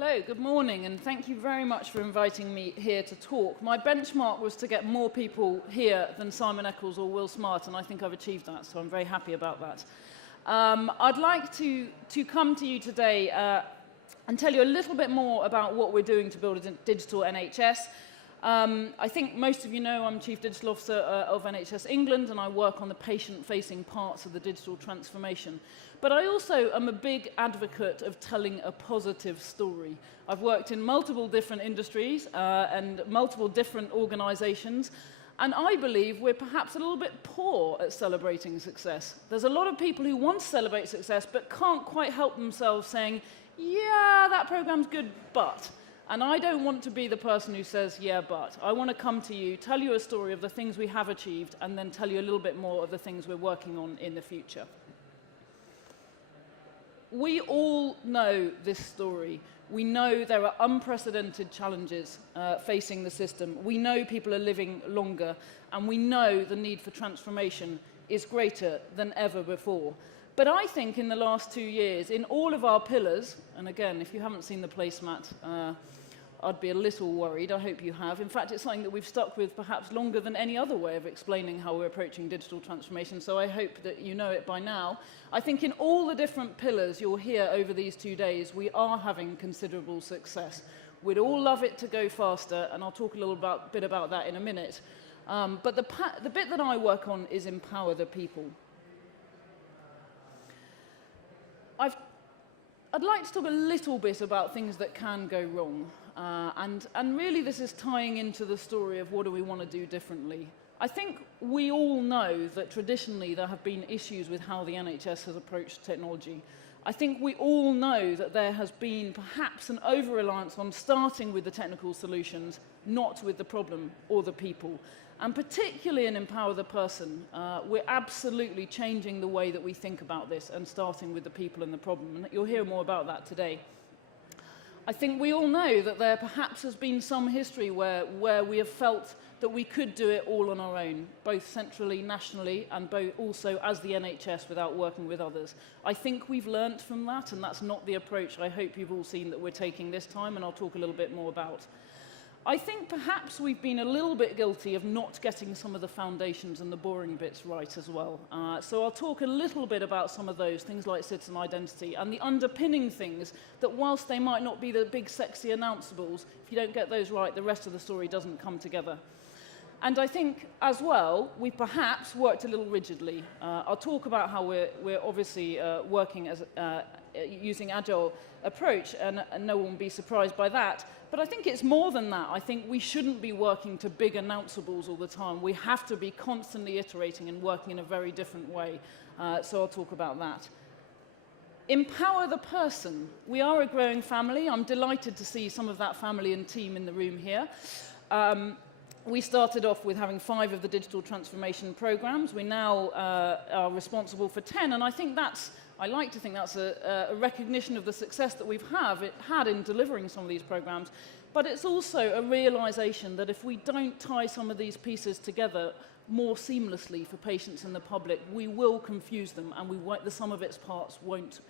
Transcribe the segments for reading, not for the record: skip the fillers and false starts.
Hello, good morning, and thank you very much for inviting me here to talk. My benchmark was to get more people here than Simon Eccles or Will Smart, and I think I've achieved that, so I'm very happy about that. I'd like to come to you today and tell you a little bit more about what we're doing to build a digital NHS. I think most of you know I'm Chief Digital Officer of NHS England, and I work on the patient-facing parts of the digital transformation. But I also am a big advocate of telling a positive story. I've worked in multiple different industries and multiple different organisations, and I believe we're perhaps a little bit poor at celebrating success. There's a lot of people who want to celebrate success but can't quite help themselves saying, yeah, that program's good, but... And I don't want to be the person who says, yeah, but. I want to come to you, tell you a story of the things we have achieved, and then tell you a little bit more of the things we're working on in the future. We all know this story. We know there are unprecedented challenges facing the system. We know people are living longer, and we know the need for transformation is greater than ever before. But I think in the last 2 years, in all of our pillars, and again, if you haven't seen the placemat, I'd be a little worried. I hope you have. In fact, it's something that we've stuck with perhaps longer than any other way of explaining how we're approaching digital transformation, so I hope that you know it by now. I think in all the different pillars you'll hear over these 2 days, we are having considerable success. We'd all love it to go faster, and I'll talk a little bit about that in a minute. But the bit that I work on is empower the people. I'd like to talk a little bit about things that can go wrong. And really this is tying into the story of what do we want to do differently. I think we all know that traditionally there have been issues with how the NHS has approached technology. I think we all know that there has been perhaps an over-reliance on starting with the technical solutions, not with the problem or the people. And particularly in Empower the Person, we're absolutely changing the way that we think about this and starting with the people and the problem. And you'll hear more about that today. I think we all know that there perhaps has been some history where we have felt that we could do it all on our own, both centrally, nationally, and also as the NHS without working with others. I think we've learnt from that, and that's not the approach I hope you've all seen that we're taking this time, and I'll talk a little bit more about. I think perhaps we've been a little bit guilty of not getting some of the foundations and the boring bits right as well. So I'll talk a little bit about some of those, things like citizen identity, and the underpinning things that whilst they might not be the big sexy announceables, if you don't get those right, the rest of the story doesn't come together. And I think, as well, we perhaps worked a little rigidly. I'll talk about how we're obviously working as using agile approach, and no one will be surprised by that. But I think it's more than that. I think we shouldn't be working to big announceables all the time. We have to be constantly iterating and working in a very different way. So I'll talk about that. Empower the person. We are a growing family. I'm delighted to see some of that family and team in the room here. We started off with having 5 of the digital transformation programs. We now are responsible for 10, and I think I like to think that's a recognition of the success that we've had in delivering some of these programs, but it's also a realization that if we don't tie some of these pieces together more seamlessly for patients and the public, we will confuse them, and the sum of its parts won't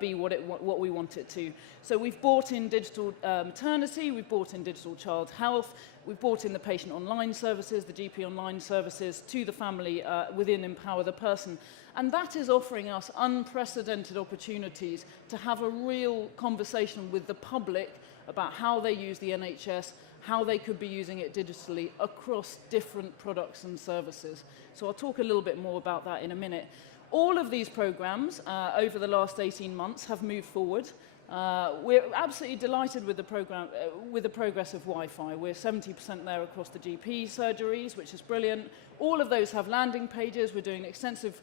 be what we want it to. So we've brought in digital maternity, we've brought in digital child health, we've brought in the patient online services, the GP online services to the family within Empower the Person. And that is offering us unprecedented opportunities to have a real conversation with the public about how they use the NHS, how they could be using it digitally across different products and services. So I'll talk a little bit more about that in a minute. All of these programs over the last 18 months have moved forward. We're absolutely delighted with the program, with the progress of Wi-Fi. We're 70% there across the GP surgeries, which is brilliant. All of those have landing pages. We're doing an extensive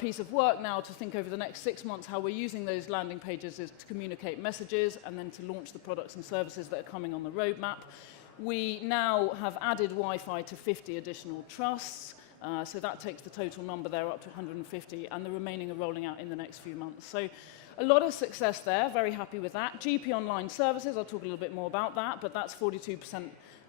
piece of work now to think over the next 6 months how we're using those landing pages to communicate messages and then to launch the products and services that are coming on the roadmap. We now have added Wi-Fi to 50 additional trusts. So that takes the total number there up to 150, and the remaining are rolling out in the next few months. So a lot of success there, very happy with that. GP online services, I'll talk a little bit more about that, but that's 42%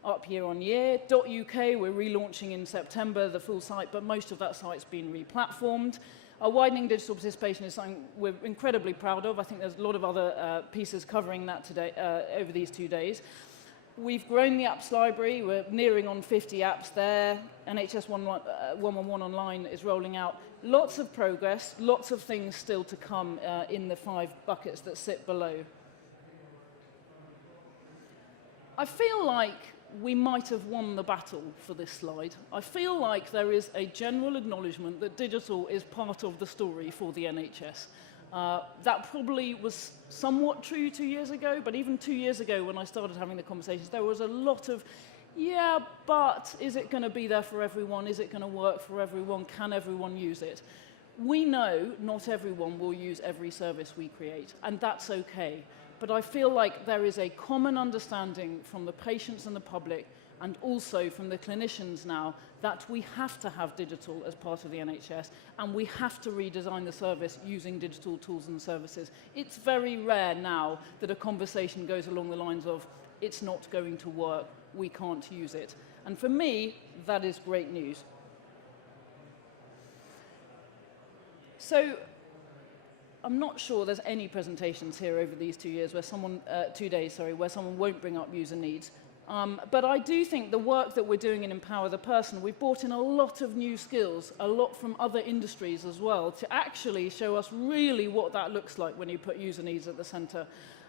up year on year. .uk, we're relaunching in September, the full site, but most of that site's been re-platformed. Our widening digital participation is something we're incredibly proud of. I think there's a lot of other pieces covering that today, over these 2 days. We've grown the apps library. We're nearing on 50 apps there. NHS 111 Online is rolling out. Lots of progress, lots of things still to come in the 5 buckets that sit below. I feel like we might have won the battle for this slide. I feel like there is a general acknowledgement that digital is part of the story for the NHS. That probably was somewhat true 2 years ago, but even 2 years ago when I started having the conversations, there was a lot of, yeah, but is it going to be there for everyone? Is it going to work for everyone? Can everyone use it? We know not everyone will use every service we create, and that's okay. But I feel like there is a common understanding from the patients and the public, and also from the clinicians now, that we have to have digital as part of the NHS, and we have to redesign the service using digital tools and services. It's very rare now that a conversation goes along the lines of, it's not going to work, we can't use it. And for me, that is great news. So, I'm not sure there's any presentations here over these 2 years where 2 days, where someone won't bring up user needs. But I do think the work that we're doing in Empower the Person, we've brought in a lot of new skills, a lot from other industries as well, to actually show us really what that looks like when you put user needs at the centre.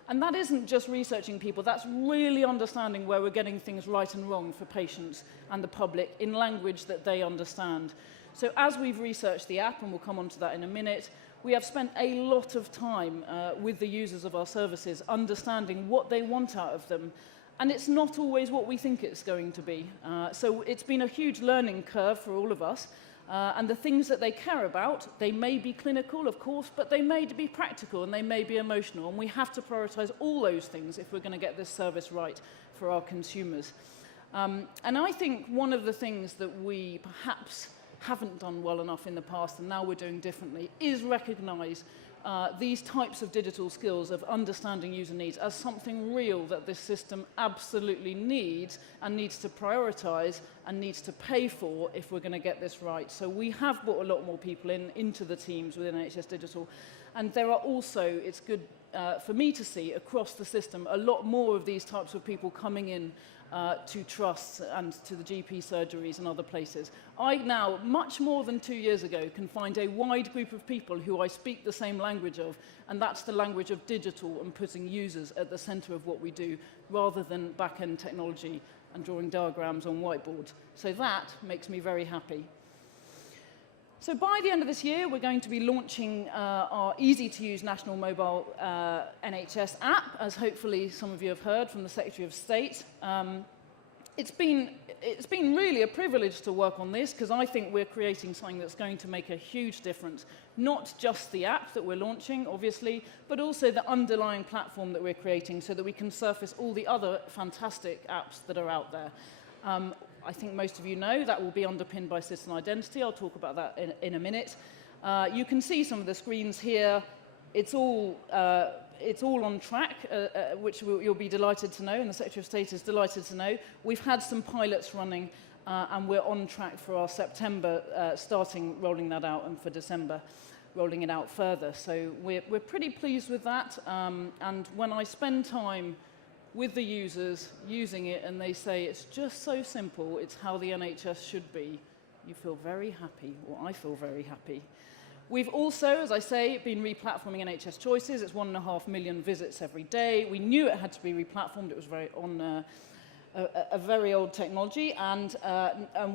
And that isn't just researching people, that's really understanding where we're getting things right and wrong for patients and the public in language that they understand. So as we've researched the app, and we'll come on to that in a minute, we have spent a lot of time with the users of our services understanding what they want out of them. And it's not always what we think it's going to be. So it's been a huge learning curve for all of us. And the things that they care about, they may be clinical, of course, but they may be practical and they may be emotional. And we have to prioritize all those things if we're going to get this service right for our consumers. And I think one of the things that we perhaps haven't done well enough in the past, and now we're doing differently, is recognize these types of digital skills of understanding user needs as something real that this system absolutely needs and needs to prioritize and needs to pay for if we're going to get this right. So we have brought a lot more people into the teams within NHS Digital, and there are also, it's good for me to see across the system, a lot more of these types of people coming in to trusts and to the GP surgeries and other places. I now, much more than 2 years ago, can find a wide group of people who I speak the same language of, and that's the language of digital and putting users at the centre of what we do, rather than back-end technology and drawing diagrams on whiteboards. So that makes me very happy. So by the end of this year, we're going to be launching our easy-to-use national mobile NHS app, as hopefully some of you have heard from the Secretary of State. It's been really a privilege to work on this, because I think we're creating something that's going to make a huge difference. Not just the app that we're launching, obviously, but also the underlying platform that we're creating so that we can surface all the other fantastic apps that are out there. I think most of you know that will be underpinned by citizen identity. I'll talk about that in a minute. You can see some of the screens here. It's all on track, which you'll be delighted to know, and the Secretary of State is delighted to know. We've had some pilots running, and we're on track for our September starting rolling that out, and for December rolling it out further. So we're pretty pleased with that. And when I spend time with the users using it and they say it's just so simple, it's how the NHS should be, you feel very happy, or I feel very happy. We've also, as I say, been replatforming NHS Choices. It's 1.5 million visits every day. We knew it had to be replatformed. It was on a very old technology, and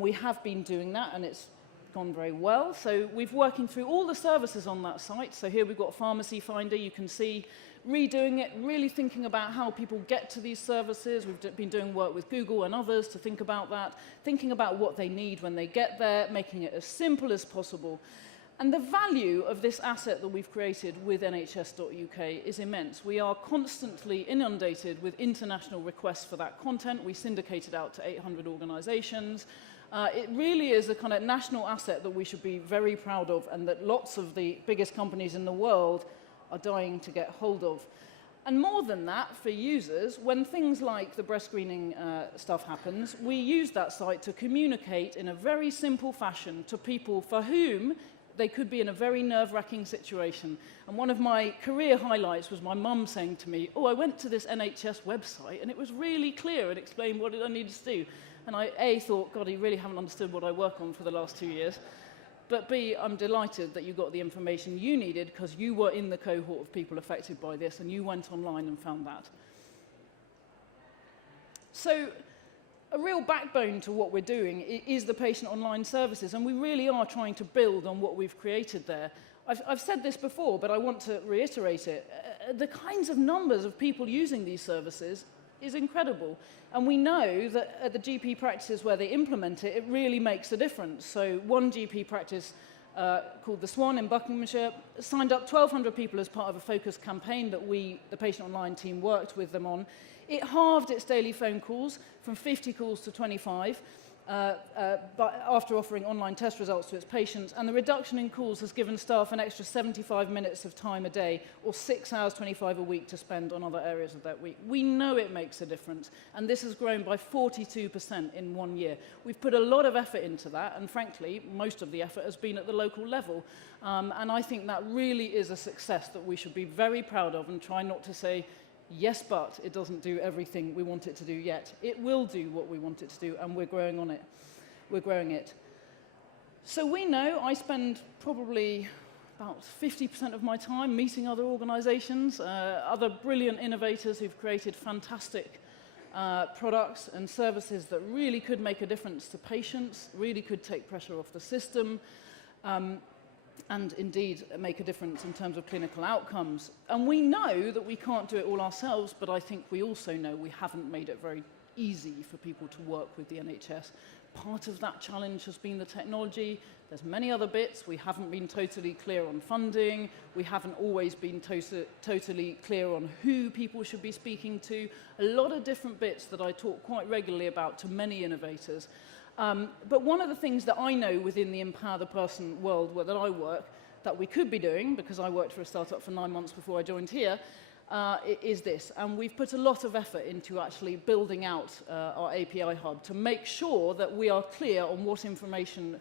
we have been doing that, and it's gone very well. So we've working through all the services on that site. So here we've got Pharmacy Finder. You can see redoing it, really thinking about how people get to these services. We've been doing work with Google and others to think about that, thinking about what they need when they get there, making it as simple as possible. And the value of this asset that we've created with NHS.uk is immense. We are constantly inundated with international requests for that content. We syndicate it out to 800 organisations. It really is a kind of national asset that we should be very proud of, and that lots of the biggest companies in the world are dying to get hold of. And more than that, for users, when things like the breast screening stuff happens, we use that site to communicate in a very simple fashion to people for whom they could be in a very nerve-wracking situation. And one of my career highlights was my mum saying to me, oh, I went to this NHS website and it was really clear and explained what I needed to do. And I, thought, God, you really haven't understood what I work on for the last 2 years. But B, I'm delighted that you got the information you needed because you were in the cohort of people affected by this and you went online and found that. So a real backbone to what we're doing is the patient online services, and we really are trying to build on what we've created there. I've said this before, but I want to reiterate it. The kinds of numbers of people using these services is incredible. And we know that at the GP practices where they implement it, it really makes a difference. So one GP practice called the Swan in Buckinghamshire signed up 1,200 people as part of a focused campaign that we, the Patient Online team, worked with them on. It halved its daily phone calls from 50 calls to 25, but after offering online test results to its patients, and the reduction in calls has given staff an extra 75 minutes of time a day, or 6 hours 25 a week to spend on other areas of that week. We know it makes a difference, and this has grown by 42% in 1 year. We've put a lot of effort into that, and frankly, most of the effort has been at the local level, and I think that really is a success that we should be very proud of and try not to say, yes, but it doesn't do everything we want it to do yet. It will do what we want it to do, and we're growing on it. We're growing it. So we know I spend probably about 50% of my time meeting other organizations, other brilliant innovators who've created fantastic products and services that really could make a difference to patients, really could take pressure off the system, and indeed make a difference in terms of clinical outcomes. And we know that we can't do it all ourselves, but I think we also know we haven't made it very easy for people to work with the NHS. Part of that challenge has been the technology. There's many other bits. We haven't been totally clear on funding. We haven't always been totally clear on who people should be speaking to. A lot of different bits that I talk quite regularly about to many innovators. But one of the things that I know within the Empower the Person world where that I work that we could be doing, because I worked for a startup for 9 months before I joined here, is this. And we've put a lot of effort into actually building out our API hub to make sure that we are clear on what information,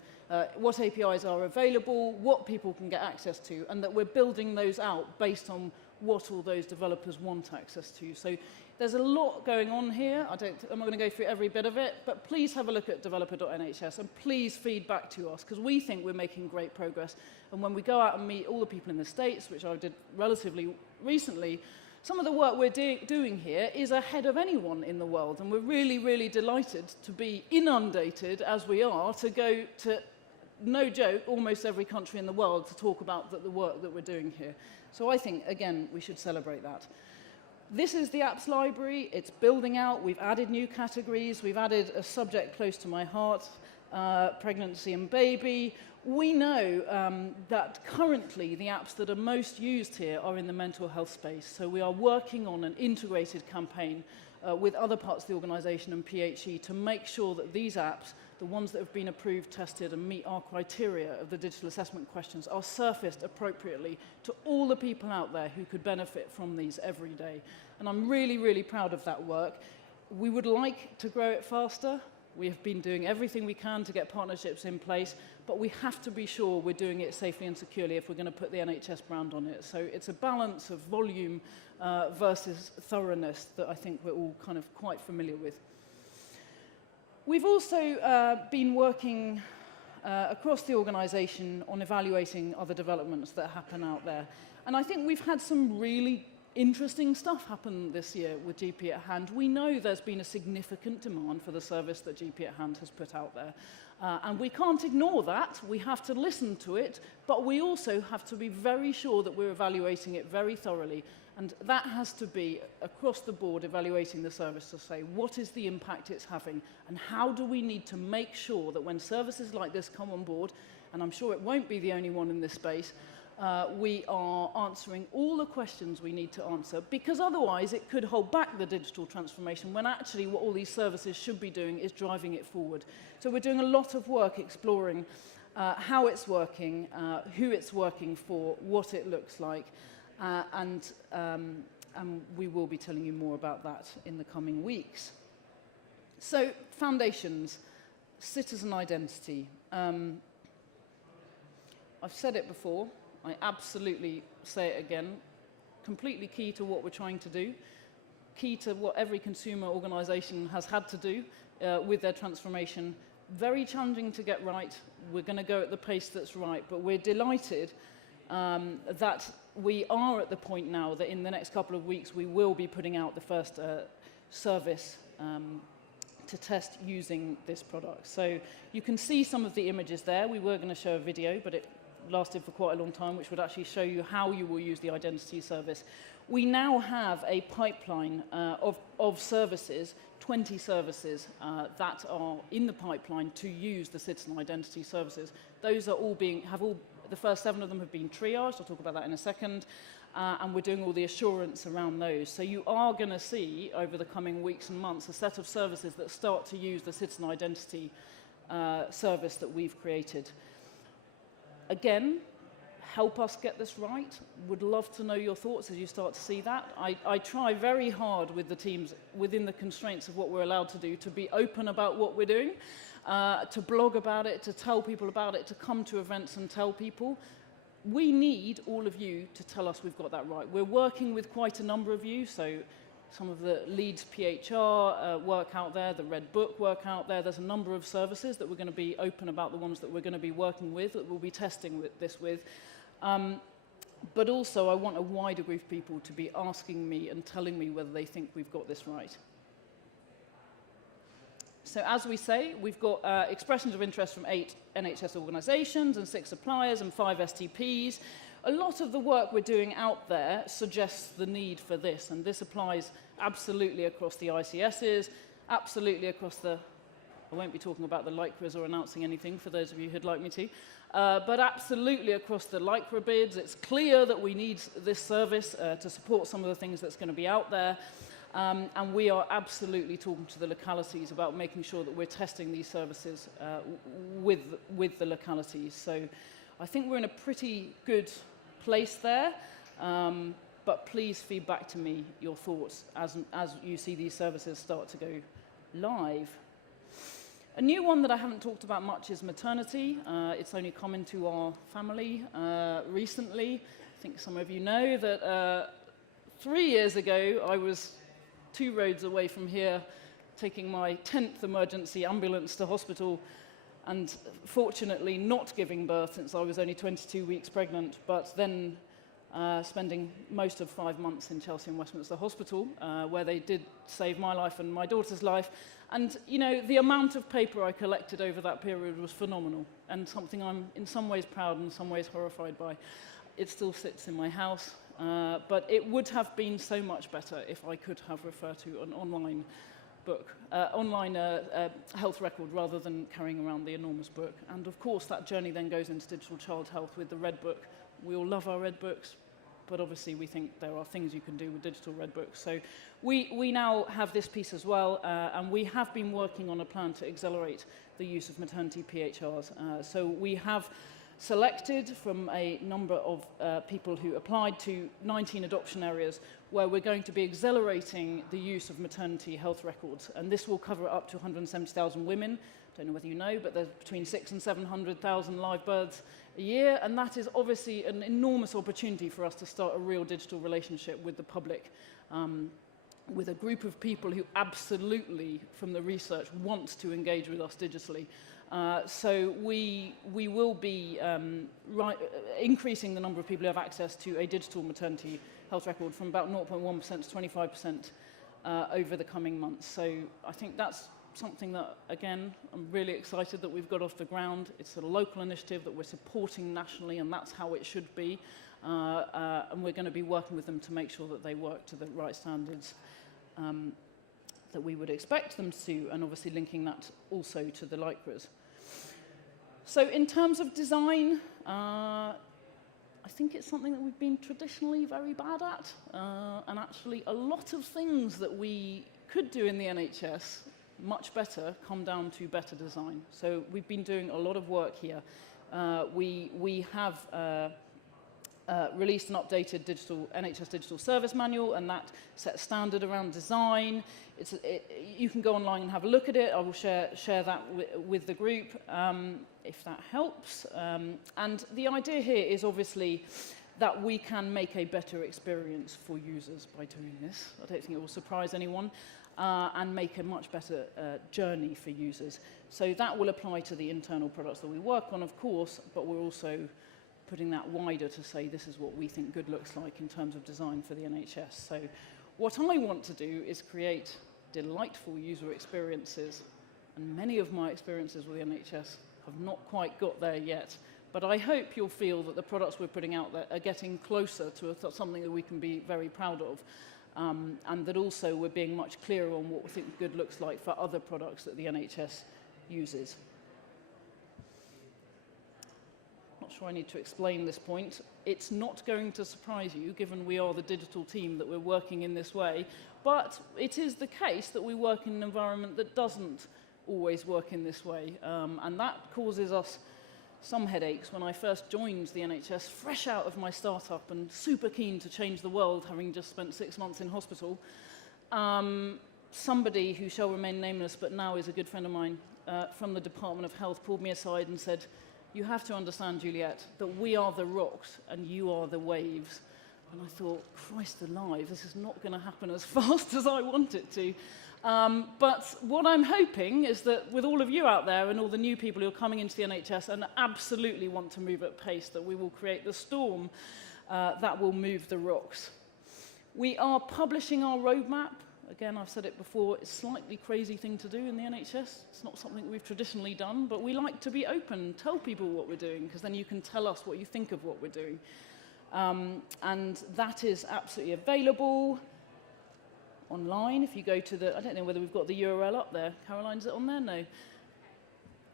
what APIs are available, what people can get access to, and that we're building those out based on what all those developers want access to. So there's a lot going on here. I'm not going to go through every bit of it, but please have a look at developer.nhs and please feed back to us, because we think we're making great progress. And when we go out and meet all the people in the States, which I did relatively recently, some of the work we're doing here is ahead of anyone in the world. And we're really, really delighted to be inundated, as we are, to go to, no joke, almost every country in the world to talk about the work that we're doing here. So I think, again, we should celebrate that. This is the apps library. It's building out. We've added new categories. We've added a subject close to my heart, pregnancy and baby. We know that currently the apps that are most used here are in the mental health space. So we are working on an integrated campaign with other parts of the organization and PHE to make sure that these apps, the ones that have been approved, tested, and meet our criteria of the digital assessment questions, are surfaced appropriately to all the people out there who could benefit from these every day. And I'm really, really proud of that work. We would like to grow it faster. We have been doing everything we can to get partnerships in place, but we have to be sure we're doing it safely and securely if we're going to put the NHS brand on it. So it's a balance of volume versus thoroughness that I think we're all kind of quite familiar with. We've also been working across the organisation on evaluating other developments that happen out there. And I think we've had some really interesting stuff happen this year with GP at Hand. We know there's been a significant demand for the service that GP at Hand has put out there. And we can't ignore that. We have to listen to it, but we also have to be very sure that we're evaluating it very thoroughly. And that has to be across the board evaluating the service to say what is the impact it's having and how do we need to make sure that when services like this come on board, and I'm sure it won't be the only one in this space, we are answering all the questions we need to answer, because otherwise it could hold back the digital transformation when actually what all these services should be doing is driving it forward. So we're doing a lot of work exploring how it's working, who it's working for, what it looks like, and we will be telling you more about that in the coming weeks. So foundations, citizen identity. I've said it before, I absolutely say it again, completely key to what we're trying to do, key to what every consumer organisation has had to do with their transformation. Very challenging to get right. We're going to go at the pace that's right, but we're delighted that we are at the point now that in the next couple of weeks we will be putting out the first service to test using this product. So you can see some of the images there. We were going to show a video, but it lasted for quite a long time, which would actually show you how you will use the identity service. We now have a pipeline of services, 20 services that are in the pipeline to use the citizen identity services. Those are all the first 7 of them have been triaged. I'll talk about that in a second. And we're doing all the assurance around those. So you are going to see, over the coming weeks and months, a set of services that start to use the citizen identity service that we've created. Again, help us get this right. Would love to know your thoughts as you start to see that. I try very hard with the teams, within the constraints of what we're allowed to do, to be open about what we're doing, to blog about it, to tell people about it, to come to events and tell people. We need all of you to tell us we've got that right. We're working with quite a number of you, so some of the Leeds PHR work out there, the Red Book work out there. There's a number of services that we're going to be open about, the ones that we're going to be working with, that we'll be testing this with. But also I want a wider group of people to be asking me and telling me whether they think we've got this right. So as we say, we've got expressions of interest from 8 NHS organisations and 6 suppliers and 5 STPs. A lot of the work we're doing out there suggests the need for this, and this applies absolutely across the ICSs, absolutely across the, I won't be talking about the LICRAs or announcing anything for those of you who'd like me to, but absolutely across the LICRA bids. It's clear that we need this service to support some of the things that's going to be out there. And we are absolutely talking to the localities about making sure that we're testing these services with the localities. So I think we're in a pretty good place there, but please feed back to me your thoughts as you see these services start to go live. A new one that I haven't talked about much is maternity. It's only come into our family recently. I think some of you know that 3 years ago I was 2 roads away from here, taking my 10th emergency ambulance to hospital, and fortunately not giving birth since I was only 22 weeks pregnant, but then spending most of 5 months in Chelsea and Westminster Hospital, where they did save my life and my daughter's life. And, you know, the amount of paper I collected over that period was phenomenal, and something I'm in some ways proud and in some ways horrified by. It still sits in my house. But it would have been so much better if I could have referred to an online book, online health record rather than carrying around the enormous book. And of course that journey then goes into digital child health with the Red Book. We all love our Red Books, but obviously we think there are things you can do with digital Red Books. So we now have this piece as well, and we have been working on a plan to accelerate the use of maternity PHRs. So we have selected from a number of people who applied to 19 adoption areas where we're going to be accelerating the use of maternity health records. And this will cover up to 170,000 women. Don't know whether you know, but there's between 600,000 and 700,000 live births a year. And that is obviously an enormous opportunity for us to start a real digital relationship with the public, with a group of people who absolutely, from the research, want to engage with us digitally. So we will be increasing the number of people who have access to a digital maternity health record from about 0.1% to 25% over the coming months. So I think that's something that, again, I'm really excited that we've got off the ground. It's a local initiative that we're supporting nationally, and that's how it should be. And we're going to be working with them to make sure that they work to the right standards that we would expect them to, and obviously linking that also to the LICRAs. So in terms of design, I think it's something that we've been traditionally very bad at, and actually a lot of things that we could do in the NHS much better come down to better design. So we've been doing a lot of work here. We have released an updated NHS digital service manual, and that sets standard around design. You can go online and have a look at it. I will share that with the group. if that helps. And the idea here is obviously that we can make a better experience for users by doing this. I don't think it will surprise anyone, and make a much better journey for users. So that will apply to the internal products that we work on, of course, but we're also putting that wider to say this is what we think good looks like in terms of design for the NHS. So what I want to do is create delightful user experiences, and many of my experiences with the NHS have not quite got there yet. But I hope you'll feel that the products we're putting out there are getting closer to something that we can be very proud of, and that also we're being much clearer on what we think good looks like for other products that the NHS uses. Not sure I need to explain this point. It's not going to surprise you, given we are the digital team, that we're working in this way, but it is the case that we work in an environment that doesn't always work in this way, and that causes us some headaches. When I first joined the NHS, fresh out of my startup and super keen to change the world, having just spent 6 months in hospital, somebody who shall remain nameless but now is a good friend of mine from the Department of Health pulled me aside and said, "You have to understand, Juliet, that we are the rocks and you are the waves." And I thought, Christ alive, this is not going to happen as fast as I want it to. But what I'm hoping is that with all of you out there and all the new people who are coming into the NHS and absolutely want to move at pace, that we will create the storm that will move the rocks. We are publishing our roadmap. Again, I've said it before, it's a slightly crazy thing to do in the NHS. It's not something we've traditionally done, but we like to be open, tell people what we're doing, because then you can tell us what you think of what we're doing. And that is absolutely available online. If you go to the, I don't know whether we've got the URL up there. Caroline, is it on there? No.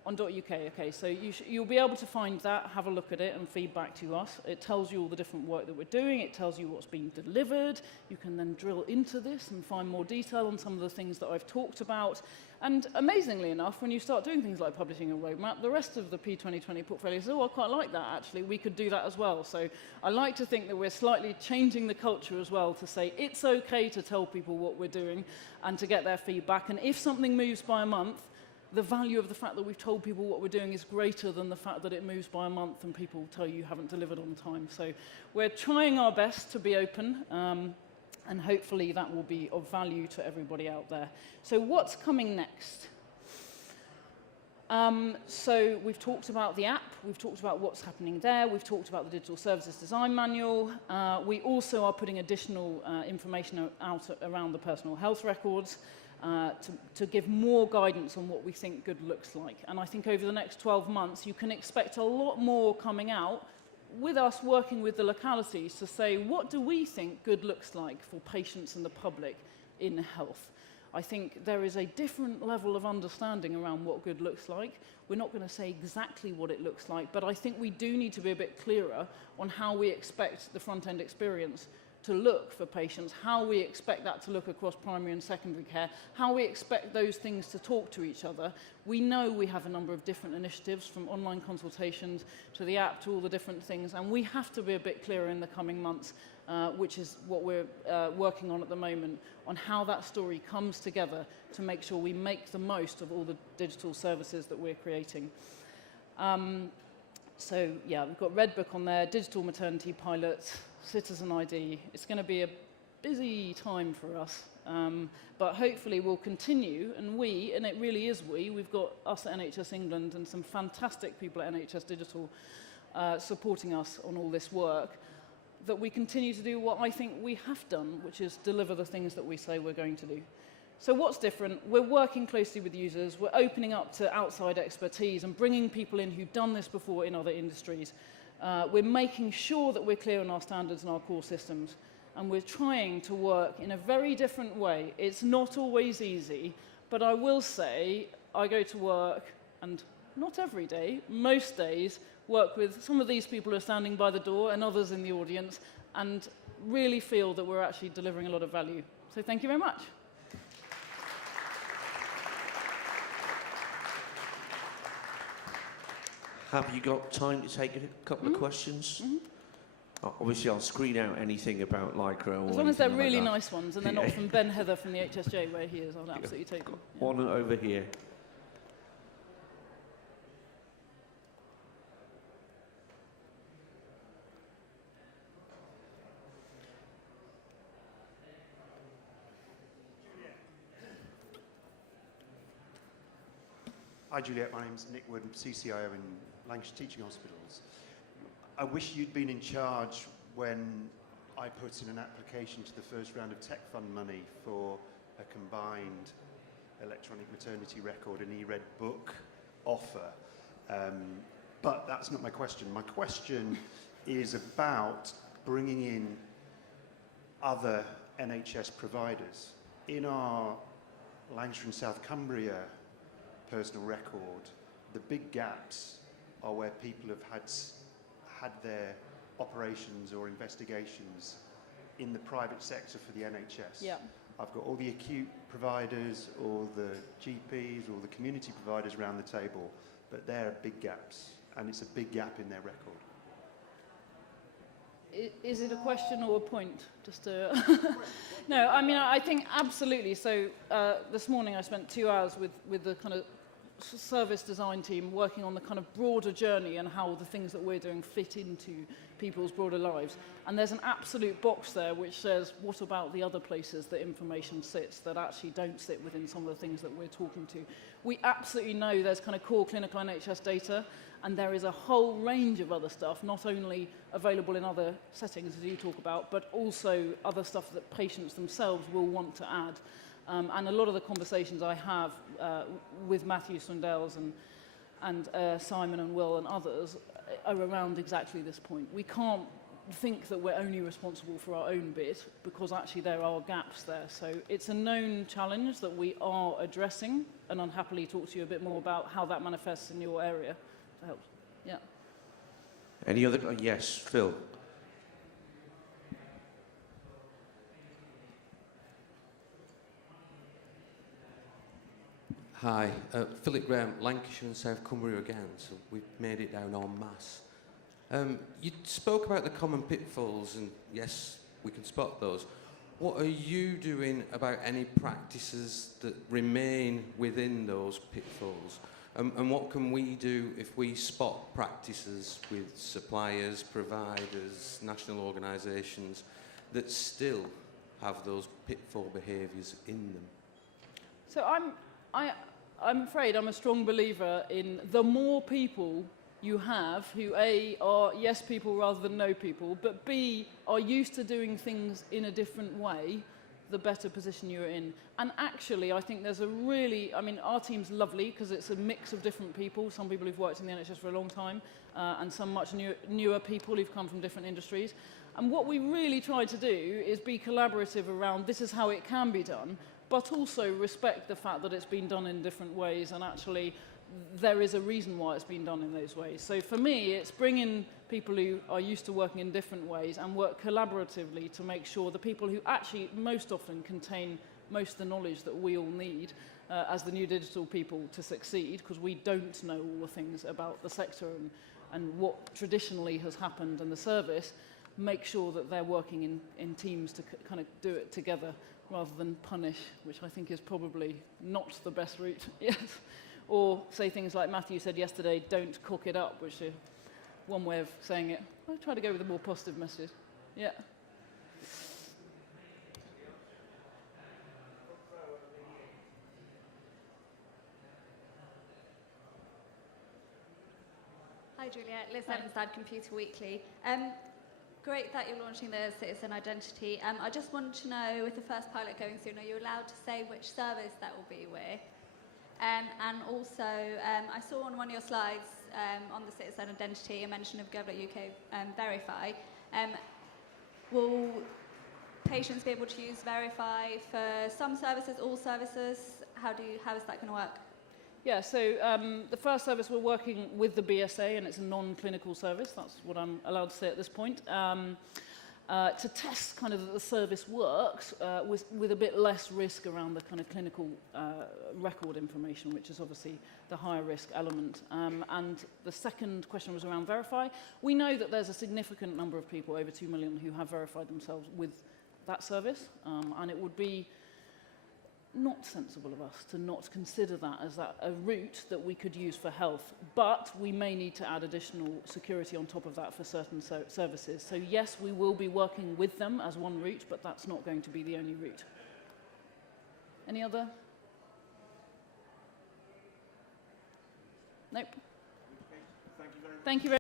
On .uk, okay. So you'll be able to find that, have a look at it and feedback to us. It tells you all the different work that we're doing. It tells you what's being delivered. You can then drill into this and find more detail on some of the things that I've talked about. And amazingly enough, when you start doing things like publishing a roadmap, the rest of the P2020 portfolio says, oh, I quite like that, actually. We could do that as well. So I like to think that we're slightly changing the culture as well to say it's okay to tell people what we're doing and to get their feedback. And if something moves by a month, the value of the fact that we've told people what we're doing is greater than the fact that it moves by a month and people tell you haven't delivered on time. So we're trying our best to be open, and hopefully that will be of value to everybody out there. So what's coming next? So we've talked about the app, we've talked about what's happening there, we've talked about the Digital Services Design Manual. We also are putting additional information out around the personal health records, to give more guidance on what we think good looks like. And I think over the next 12 months, you can expect a lot more coming out with us working with the localities to say, what do we think good looks like for patients and the public in health? I think there is a different level of understanding around what good looks like. We're not going to say exactly what it looks like, but I think we do need to be a bit clearer on how we expect the front-end experience to look for patients, how we expect that to look across primary and secondary care, how we expect those things to talk to each other. We know we have a number of different initiatives, from online consultations to the app to all the different things, and we have to be a bit clearer in the coming months, which is what we're working on at the moment, on how that story comes together to make sure we make the most of all the digital services that we're creating. So yeah, we've got Red Book on there, digital maternity pilot, Citizen ID. It's going to be a busy time for us, but hopefully we'll continue, and it really is we've got us at NHS England and some fantastic people at NHS Digital supporting us on all this work, that we continue to do what I think we have done, which is deliver the things that we say we're going to do. So what's different? We're working closely with users, we're opening up to outside expertise and bringing people in who've done this before in other industries. We're making sure that we're clear on our standards and our core systems, and we're trying to work in a very different way. It's not always easy, but I will say I go to work, and not every day, most days, work with some of these people who are standing by the door and others in the audience, and really feel that we're actually delivering a lot of value. So thank you very much. Have you got time to take a couple of questions? Obviously, I'll screen out anything about Lycra. As long as they're really nice ones, and they're not from Ben Heather from the HSJ, where he is, I'll absolutely take them. Yeah. One over here. Hi Juliet, my name's Nick Wood, CCIO in Lancashire Teaching Hospitals. I wish you'd been in charge when I put in an application to the first round of tech fund money for a combined electronic maternity record and e-read book offer. But that's not my question. My question is about bringing in other NHS providers. In our Lancashire and South Cumbria personal record, the big gaps are where people have had their operations or investigations in the private sector for the NHS. Yeah. I've got all the acute providers, all the GPs, all the community providers around the table, but there are big gaps, and it's a big gap in their record. Is it a question or a point? Just to No, I mean, I think absolutely. So this morning I spent 2 hours with the kind of service design team working on the kind of broader journey and how the things that we're doing fit into people's broader lives. And there's an absolute box there which says, what about the other places that information sits that actually don't sit within some of the things that we're talking to? We absolutely know there's kind of core clinical NHS data, and there is a whole range of other stuff, not only available in other settings, as you talk about, but also other stuff that patients themselves will want to add. And a lot of the conversations I have with Matthew Swindells and Simon and Will and others are around exactly this point. We can't think that we're only responsible for our own bit, because actually there are gaps there. So it's a known challenge that we are addressing, and I'll happily talk to you a bit more about how that manifests in your area to help. Yeah. Any other? Yes, Phil. Hi, Philip Graham, Lancashire and South Cumbria again, so we've made it down en masse. You spoke about the common pitfalls, and yes, we can spot those. What are you doing about any practices that remain within those pitfalls? And what can we do if we spot practices with suppliers, providers, national organisations that still have those pitfall behaviours in them? So I'm afraid I'm a strong believer in the more people you have who A, are yes people rather than no people, but B, are used to doing things in a different way, the better position you're in. And actually, I think there's a really, I mean, our team's lovely because it's a mix of different people, some people who've worked in the NHS for a long time, and some much newer people who've come from different industries. And what we really try to do is be collaborative around this is how it can be done, but also respect the fact that it's been done in different ways, and actually there is a reason why it's been done in those ways. So for me, it's bringing people who are used to working in different ways and work collaboratively to make sure the people who actually most often contain most of the knowledge that we all need as the new digital people to succeed, because we don't know all the things about the sector and what traditionally has happened in the service, make sure that they're working in teams to kind of do it together rather than punish, which I think is probably not the best route yet. Or say things like Matthew said yesterday, don't cook it up, which is one way of saying it. I'll try to go with a more positive message. Yeah. Hi Juliet, Liz Evanstad, Computer Weekly. Great that you're launching the citizen identity. I just wanted to know, with the first pilot going soon, are you allowed to say which service that will be with? And also, I saw on one of your slides on the citizen identity a mention of gov.uk Verify. Will patients be able to use Verify for some services, all services? How is that going to work? Yeah, so the first service we're working with the BSA, and it's a non-clinical service, that's what I'm allowed to say at this point, to test kind of that the service works with a bit less risk around the kind of clinical record information, which is obviously the higher risk element. And the second question was around Verify. We know that there's a significant number of people, over 2 million, who have verified themselves with that service, and it would be not sensible of us to not consider that as a route that we could use for health, but we may need to add additional security on top of that for certain services. So yes, we will be working with them as one route, but that's not going to be the only route. Any other? Nope. Thank you very